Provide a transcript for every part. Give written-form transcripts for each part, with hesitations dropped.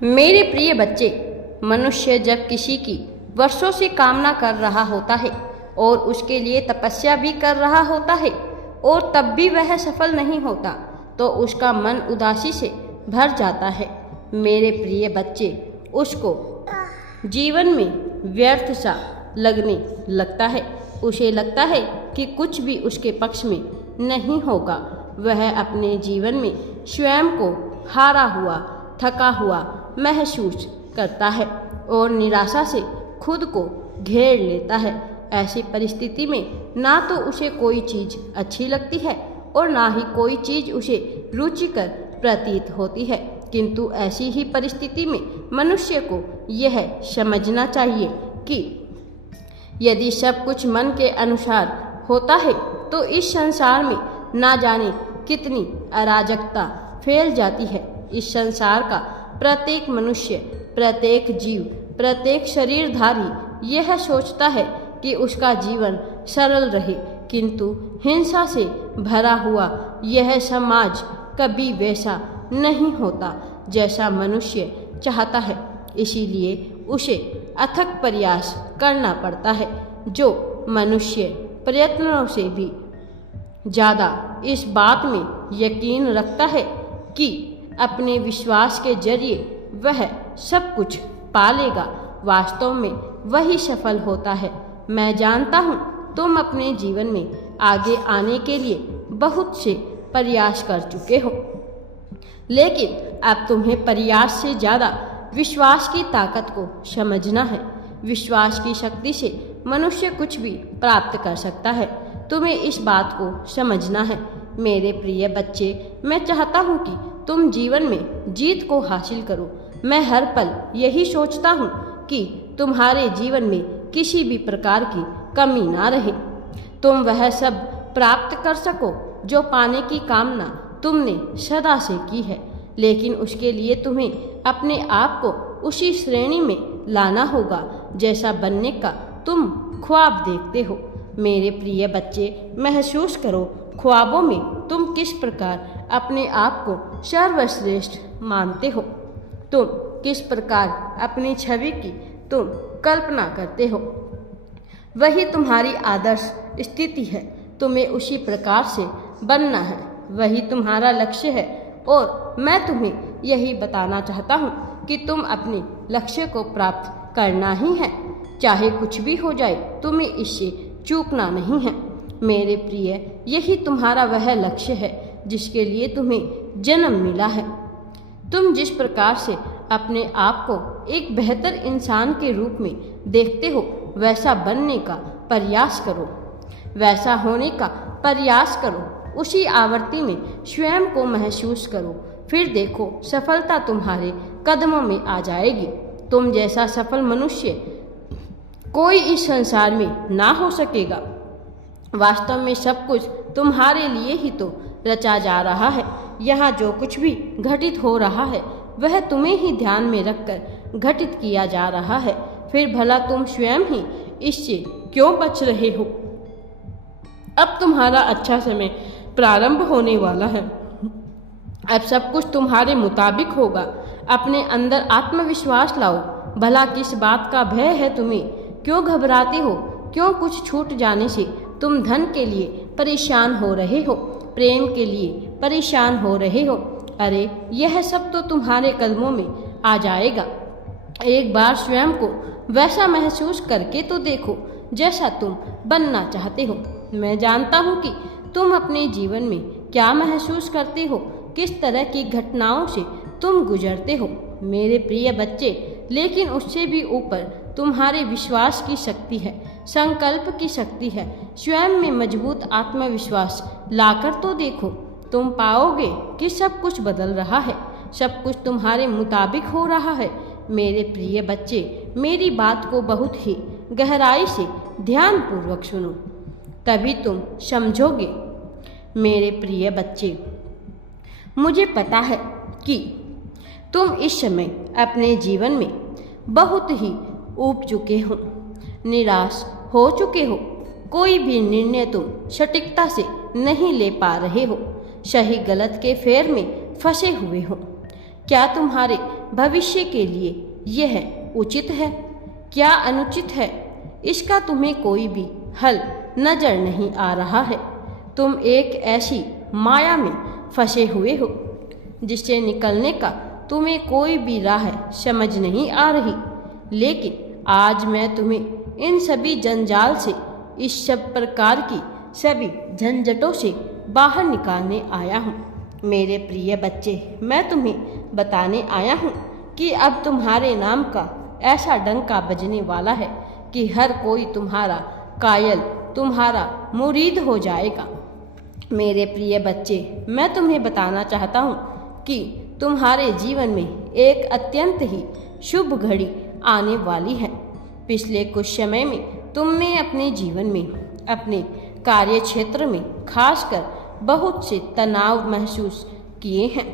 मेरे प्रिय बच्चे, मनुष्य जब किसी की वर्षों से कामना कर रहा होता है और उसके लिए तपस्या भी कर रहा होता है और तब भी वह सफल नहीं होता तो उसका मन उदासी से भर जाता है। मेरे प्रिय बच्चे, उसको जीवन में व्यर्थ सा लगने लगता है। उसे लगता है कि कुछ भी उसके पक्ष में नहीं होगा। वह अपने जीवन में स्वयं को हारा हुआ, थका हुआ महसूस करता है और निराशा से खुद को घेर लेता है। ऐसी परिस्थिति में ना तो उसे कोई चीज़ अच्छी लगती है और ना ही कोई चीज़ उसे रुचिकर प्रतीत होती है। किंतु ऐसी ही परिस्थिति में मनुष्य को यह समझना चाहिए कि यदि सब कुछ मन के अनुसार होता है तो इस संसार में ना जाने कितनी अराजकता फैल जाती है। इस संसार का प्रत्येक मनुष्य, प्रत्येक जीव, प्रत्येक शरीरधारी यह सोचता है कि उसका जीवन सरल रहे, किंतु हिंसा से भरा हुआ यह समाज कभी वैसा नहीं होता जैसा मनुष्य चाहता है। इसीलिए उसे अथक प्रयास करना पड़ता है। जो मनुष्य प्रयत्नों से भी ज़्यादा इस बात में यकीन रखता है कि अपने विश्वास के जरिए वह सब कुछ पा लेगा, वास्तव में वही सफल होता है। मैं जानता हूँ तुम अपने जीवन में आगे आने के लिए बहुत से प्रयास कर चुके हो, लेकिन अब तुम्हें प्रयास से ज़्यादा विश्वास की ताकत को समझना है। विश्वास की शक्ति से मनुष्य कुछ भी प्राप्त कर सकता है। तुम्हें इस बात को समझना है। मेरे प्रिय बच्चे, मैं चाहता हूँ कि तुम जीवन में जीत को हासिल करो। मैं हर पल यही सोचता हूँ कि तुम्हारे जीवन में किसी भी प्रकार की कमी ना रहे। तुम वह सब प्राप्त कर सको जो पाने की कामना तुमने सदा से की है, लेकिन उसके लिए तुम्हें अपने आप को उसी श्रेणी में लाना होगा जैसा बनने का तुम ख्वाब देखते हो। मेरे प्रिय बच्चे, महसूस करो ख्वाबों में तुम किस प्रकार अपने आप को सर्वश्रेष्ठ मानते हो। तुम किस प्रकार अपनी छवि की तुम कल्पना करते हो, वही तुम्हारी आदर्श स्थिति है। तुम्हें उसी प्रकार से बनना है, वही तुम्हारा लक्ष्य है। और मैं तुम्हें यही बताना चाहता हूँ कि तुम अपने लक्ष्य को प्राप्त करना ही है, चाहे कुछ भी हो जाए। तुम्हें इससे चूकना नहीं है। मेरे प्रिय, यही तुम्हारा वह लक्ष्य है जिसके लिए तुम्हें जन्म मिला है। तुम जिस प्रकार से अपने आप को एक बेहतर इंसान के रूप में देखते हो, वैसा बनने का प्रयास करो, वैसा होने का प्रयास करो। उसी आवृत्ति में स्वयं को महसूस करो, फिर देखो सफलता तुम्हारे कदमों में आ जाएगी। तुम जैसा सफल मनुष्य कोई इस संसार में ना हो सकेगा। वास्तव में सब कुछ तुम्हारे लिए ही तो रचा जा रहा है। यहाँ जो कुछ भी घटित हो रहा है वह तुम्हें ही ध्यान में रखकर घटित किया जा रहा है। फिर भला तुम स्वयं ही इससे क्यों बच रहे हो? अब तुम्हारा अच्छा समय प्रारंभ होने वाला है। अब सब कुछ तुम्हारे मुताबिक होगा। अपने अंदर आत्मविश्वास लाओ। भला किस बात का भय है तुम्हें? क्यों घबराते हो? क्यों कुछ छूट जाने से तुम धन के लिए परेशान हो रहे हो, प्रेम के लिए परेशान हो रहे हो? अरे यह सब तो तुम्हारे कदमों में आ जाएगा। एक बार स्वयं को वैसा महसूस करके तो देखो जैसा तुम बनना चाहते हो। मैं जानता हूँ कि तुम अपने जीवन में क्या महसूस करते हो, किस तरह की घटनाओं से तुम गुजरते हो मेरे प्रिय बच्चे। लेकिन उससे भी ऊपर तुम्हारे विश्वास की शक्ति है, संकल्प की शक्ति है। स्वयं में मजबूत आत्मविश्वास लाकर तो देखो, तुम पाओगे कि सब कुछ बदल रहा है, सब कुछ तुम्हारे मुताबिक हो रहा है। मेरे प्रिय बच्चे, मेरी बात को बहुत ही गहराई से ध्यानपूर्वक सुनो, तभी तुम समझोगे। मेरे प्रिय बच्चे, मुझे पता है कि तुम इस समय अपने जीवन में बहुत ही ऊब चुके हो, निराश हो चुके हो। कोई भी निर्णय तुम सटीकता से नहीं ले पा रहे हो, सही गलत के फेर में फंसे हुए हो। क्या तुम्हारे भविष्य के लिए यह उचित है, क्या अनुचित है, इसका तुम्हें कोई भी हल नजर नहीं आ रहा है। तुम एक ऐसी माया में फंसे हुए हो जिससे निकलने का तुम्हें कोई भी राह समझ नहीं आ रही। लेकिन आज मैं तुम्हें इन सभी जंजाल से, इस सब प्रकार की सभी झंझटों से बाहर निकालने आया हूँ। मेरे प्रिय बच्चे, मैं तुम्हें बताने आया हूँ कि अब तुम्हारे नाम का ऐसा डंका बजने वाला है कि हर कोई तुम्हारा कायल, तुम्हारा मुरीद हो जाएगा। मेरे प्रिय बच्चे, मैं तुम्हें बताना चाहता हूँ कि तुम्हारे जीवन में एक अत्यंत ही शुभ घड़ी आने वाली है। पिछले कुछ समय में तुमने अपने जीवन में, अपने कार्य क्षेत्र में खासकर बहुत से तनाव महसूस किए हैं।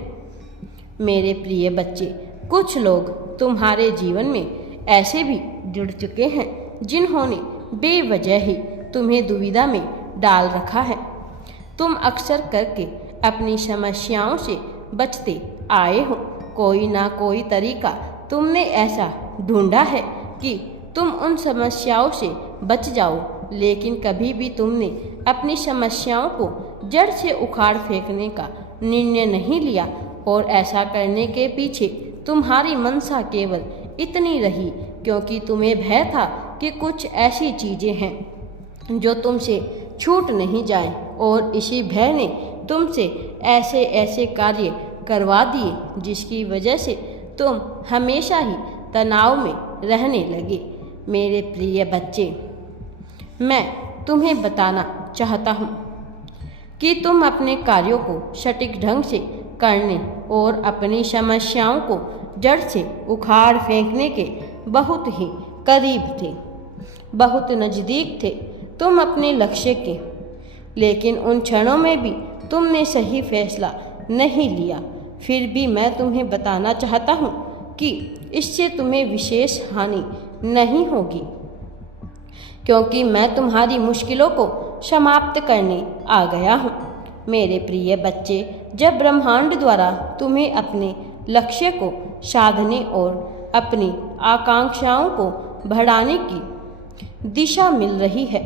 मेरे प्रिय बच्चे, कुछ लोग तुम्हारे जीवन में ऐसे भी जुड़ चुके हैं जिन्होंने बेवजह ही तुम्हें दुविधा में डाल रखा है। तुम अक्सर करके अपनी समस्याओं से बचते आए हो। कोई ना कोई तरीका तुमने ऐसा ढूंढा है कि तुम उन समस्याओं से बच जाओ, लेकिन कभी भी तुमने अपनी समस्याओं को जड़ से उखाड़ फेंकने का निर्णय नहीं लिया। और ऐसा करने के पीछे तुम्हारी मंशा केवल इतनी रही क्योंकि तुम्हें भय था कि कुछ ऐसी चीज़ें हैं जो तुमसे छूट नहीं जाए, और इसी भय ने तुमसे ऐसे ऐसे कार्य करवा दिए जिसकी वजह से तुम हमेशा ही तनाव में रहने लगे। मेरे प्रिय बच्चे, मैं तुम्हें बताना चाहता हूँ कि तुम अपने कार्यों को सटीक ढंग से करने और अपनी समस्याओं को जड़ से उखाड़ फेंकने के बहुत ही करीब थे, बहुत नज़दीक थे तुम अपने लक्ष्य के। लेकिन उन क्षणों में भी तुमने सही फैसला नहीं लिया। फिर भी मैं तुम्हें बताना चाहता हूँ कि इससे तुम्हें विशेष हानि नहीं होगी, क्योंकि मैं तुम्हारी मुश्किलों को समाप्त करने आ गया हूँ। मेरे प्रिय बच्चे, जब ब्रह्मांड द्वारा तुम्हें अपने लक्ष्य को साधने और अपनी आकांक्षाओं को बढ़ाने की दिशा मिल रही है,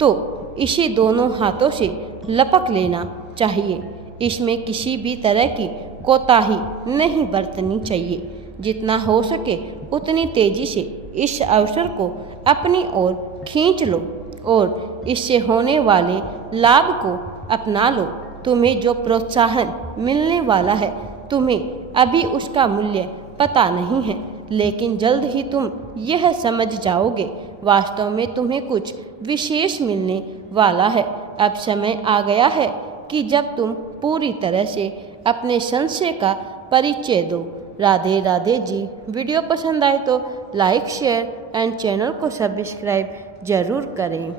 तो इसे दोनों हाथों से लपक लेना चाहिए। इसमें किसी भी तरह की कोताही नहीं बरतनी चाहिए। जितना हो सके उतनी तेजी से इस अवसर को अपनी ओर खींच लो और इससे होने वाले लाभ को अपना लो। तुम्हें जो प्रोत्साहन मिलने वाला है, तुम्हें अभी उसका मूल्य पता नहीं है, लेकिन जल्द ही तुम यह समझ जाओगे। वास्तव में तुम्हें कुछ विशेष मिलने वाला है। अब समय आ गया है कि जब तुम पूरी तरह से अपने संशय का परिचय दो। राधे राधे जी। वीडियो पसंद आए तो लाइक, शेयर एंड चैनल को सब्सक्राइब जरूर करें।